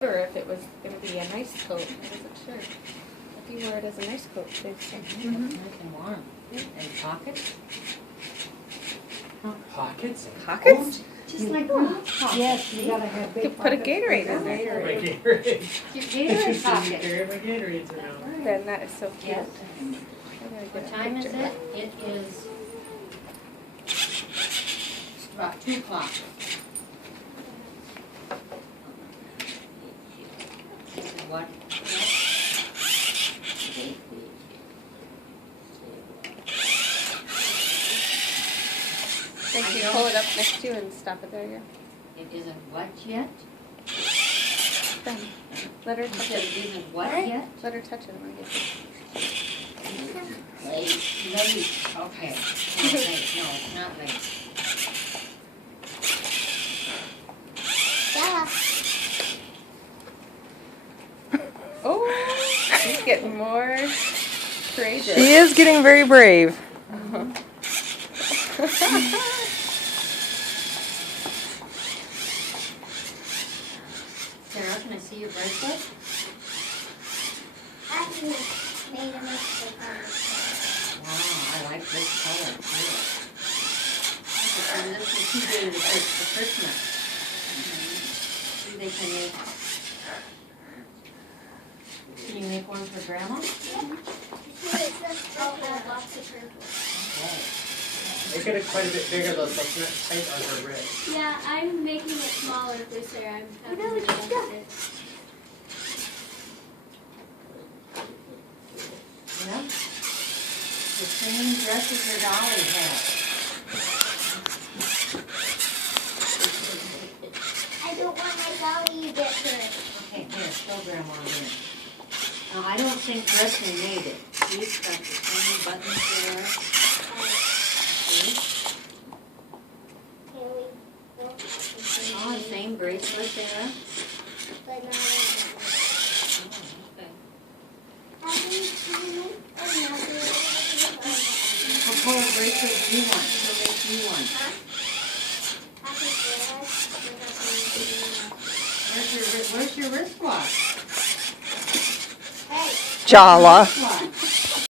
Or if it was going to be a nice coat. I wasn't sure. If you wore it as a nice coat, too. Nice and warm. And pockets? Pockets? Pockets? Just like pockets. Yes, you gotta have You big could put a pockets. Gatorade in My there. Gatorade. Your Gatorade pocket. Carry my Gatorades around. Then that is so cute. Yes. I'm gonna get What a time is picture. it? It is about 2 o'clock. This is what? Think you pull it up next to you and stop it there, yeah. It isn't what yet? Then let her You touch said it. it isn't what yet? Let her touch it. I'm gonna get it. Late. Okay. Not late. No, it's not late. Oh, she's getting more courageous. She is getting very brave. Sarah, can I see your bracelet? Wow, I like this color too. And this is too big for Christmas. See, they can make. Can you make one for Grandma? Make it quite a bit bigger though, so it's not tight on her wrist. Yeah, I'm making it smaller for Sarah. I'm having to adjust it. Yeah. The same dress as your dolly had. I don't want my dolly to get hurt. Okay, here, show Grandma here. Now, I don't think Gretchen made it. She's got the same buttons there. See? Oh, the same bracelet there. But not Oh, okay. What color bracelet do you want? She'll make you one. Where's your wristwatch? Jaala. Wristwatch.